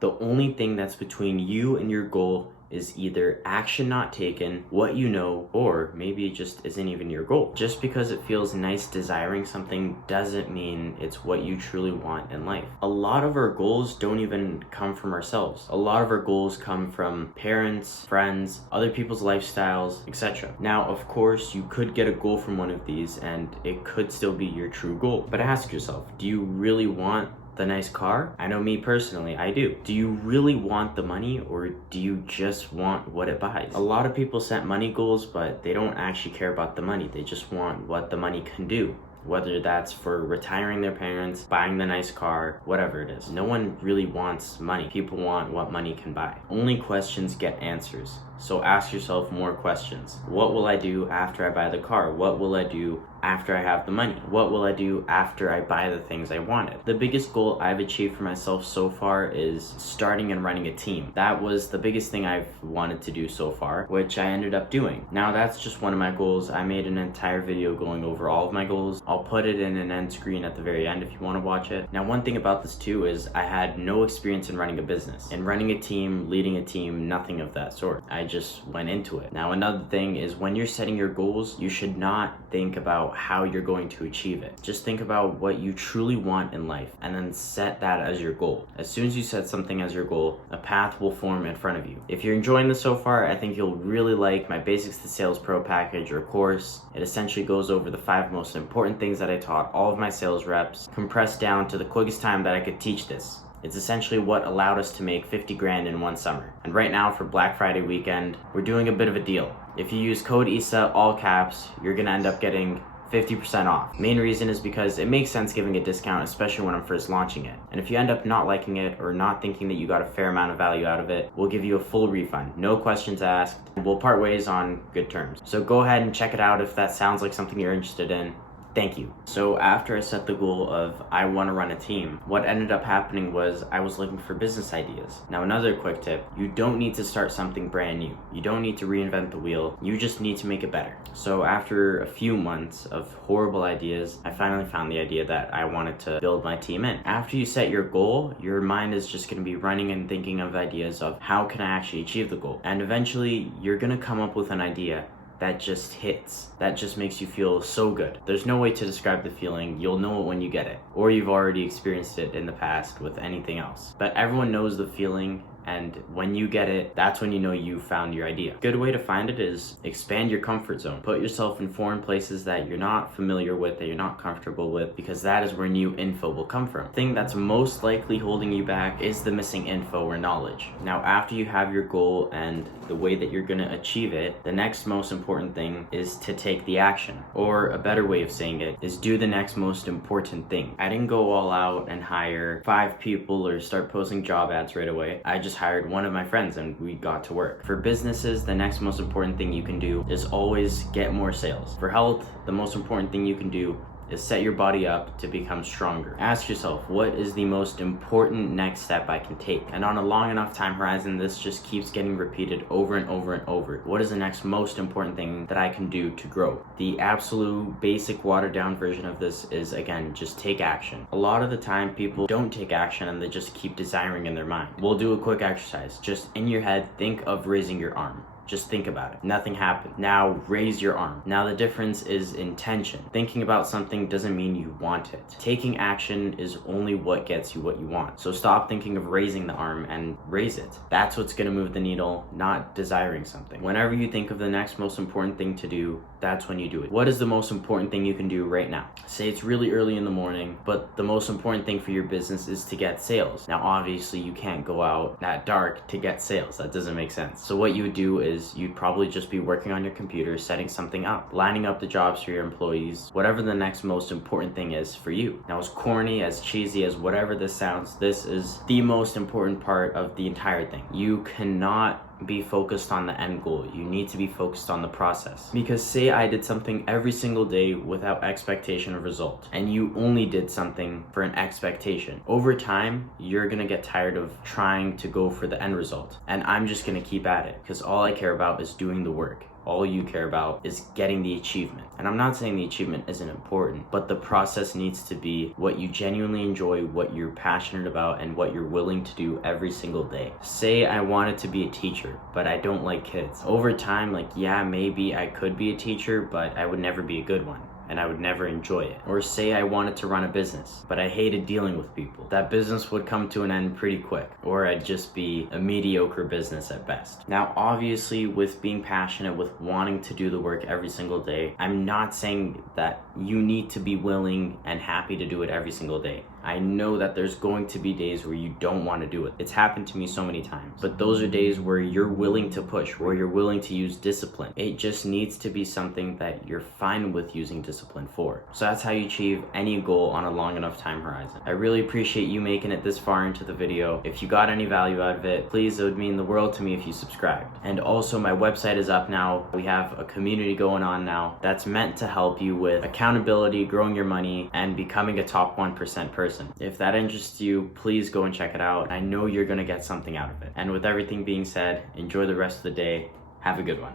The only thing that's between you and your goal is either action not taken, what you know, or maybe it just isn't even your goal. Just because it feels nice desiring something doesn't mean it's what you truly want in life. A lot of our goals don't even come from ourselves. A lot of our goals come from parents, friends, other people's lifestyles, etc. Now, of course, you could get a goal from one of these and it could still be your true goal. But ask yourself, do you really want the nice car? I know me personally, I do. Do you really want the money, or do you just want what it buys? A lot of people set money goals, but they don't actually care about the money. They just want what the money can do. Whether that's for retiring their parents, buying the nice car, whatever it is. No one really wants money. People want what money can buy. Only questions get answers. So ask yourself more questions. What will I do after I buy the car? What will I do after I have the money? What will I do after I buy the things I wanted? The biggest goal I've achieved for myself so far is starting and running a team. That was the biggest thing I've wanted to do so far, which I ended up doing. Now that's just one of my goals. I made an entire video going over all of my goals. I'll put it in an end screen at the very end if you want to watch it. Now, one thing about this too is I had no experience in running a business. In running a team, leading a team, nothing of that sort. I just went into it. Now, another thing is when you're setting your goals, you should not think about how you're going to achieve it. Just think about what you truly want in life and then set that as your goal. As soon as you set something as your goal, a path will form in front of you. If you're enjoying this so far, I think you'll really like my Basics to Sales Pro package or course. It essentially goes over the 5 most important things that I taught all of my sales reps, compressed down to the quickest time that I could teach this. It's essentially what allowed us to make 50 grand in one summer. And right now for Black Friday weekend, we're doing a bit of a deal. If you use code Issa, all caps, you're gonna end up getting 50% off. Main reason is because it makes sense giving a discount, especially when I'm first launching it. And if you end up not liking it or not thinking that you got a fair amount of value out of it, we'll give you a full refund. No questions asked. We'll part ways on good terms. So go ahead and check it out if that sounds like something you're interested in. Thank you. So after I set the goal of I want to run a team, what ended up happening was I was looking for business ideas. Now, another quick tip, you don't need to start something brand new. You don't need to reinvent the wheel. You just need to make it better. So after a few months of horrible ideas, I finally found the idea that I wanted to build my team in. After you set your goal, your mind is just going to be running and thinking of ideas of how can I actually achieve the goal? And eventually you're going to come up with an idea that just hits, that just makes you feel so good. There's no way to describe the feeling. You'll know it when you get it, or you've already experienced it in the past with anything else. But everyone knows the feeling, and when you get it, that's when you know you found your idea. Good way to find it is expand your comfort zone. Put yourself in foreign places that you're not familiar with, that you're not comfortable with, because that is where new info will come from. The thing that's most likely holding you back is the missing info or knowledge. Now, after you have your goal and the way that you're gonna achieve it, the next most important thing is to take the action. Or a better way of saying it is do the next most important thing. I didn't go all out and hire 5 people or start posting job ads right away. I just hired one of my friends and we got to work. For businesses, the next most important thing you can do is always get more sales. For health, the most important thing you can do is set your body up to become stronger. Ask yourself, what is the most important next step I can take? And on a long enough time horizon, this just keeps getting repeated over and over and over. What is the next most important thing that I can do to grow? The absolute basic watered down version of this is, again, just take action. A lot of the time people don't take action and they just keep desiring in their mind. We'll do a quick exercise. Just in your head, think of raising your arm. Just think about it. Nothing happened. Now raise your arm. Now the difference is intention. Thinking about something doesn't mean you want it. Taking action is only what gets you what you want. So stop thinking of raising the arm and raise it. That's what's gonna move the needle, not desiring something. Whenever you think of the next most important thing to do, that's when you do it. What is the most important thing you can do right now? Say it's really early in the morning, but the most important thing for your business is to get sales. Now obviously you can't go out at dark to get sales. That doesn't make sense. So what you would do is you'd probably just be working on your computer, setting something up, lining up the jobs for your employees, whatever the next most important thing is for you. Now, as corny, as cheesy, as whatever this sounds, this is the most important part of the entire thing. You cannot be focused on the end goal. You need to be focused on the process. Because say I did something every single day without expectation of result, and you only did something for an expectation. Over time, you're gonna get tired of trying to go for the end result. And I'm just gonna keep at it because all I care about is doing the work. all you care about is getting the achievement. And I'm not saying the achievement isn't important, but the process needs to be what you genuinely enjoy, what you're passionate about, and what you're willing to do every single day. Say I wanted to be a teacher, but I don't like kids. Over time, like, yeah, maybe I could be a teacher, but I would never be a good one, and I would never enjoy it. Or say I wanted to run a business, but I hated dealing with people. That business would come to an end pretty quick, or I'd just be a mediocre business at best. Now, obviously, with being passionate, with wanting to do the work every single day, I'm not saying that you need to be willing and happy to do it every single day. I know that there's going to be days where you don't want to do it. It's happened to me so many times. But those are days where you're willing to push, where you're willing to use discipline. It just needs to be something that you're fine with using discipline for. So that's how you achieve any goal on a long enough time horizon. I really appreciate you making it this far into the video. If you got any value out of it, please, it would mean the world to me if you subscribed. And also, my website is up now. We have a community going on now that's meant to help you with accountability, growing your money, and becoming a top 1% person. If that interests you, please go and check it out. I know you're gonna get something out of it. And with everything being said, enjoy the rest of the day. Have a good one.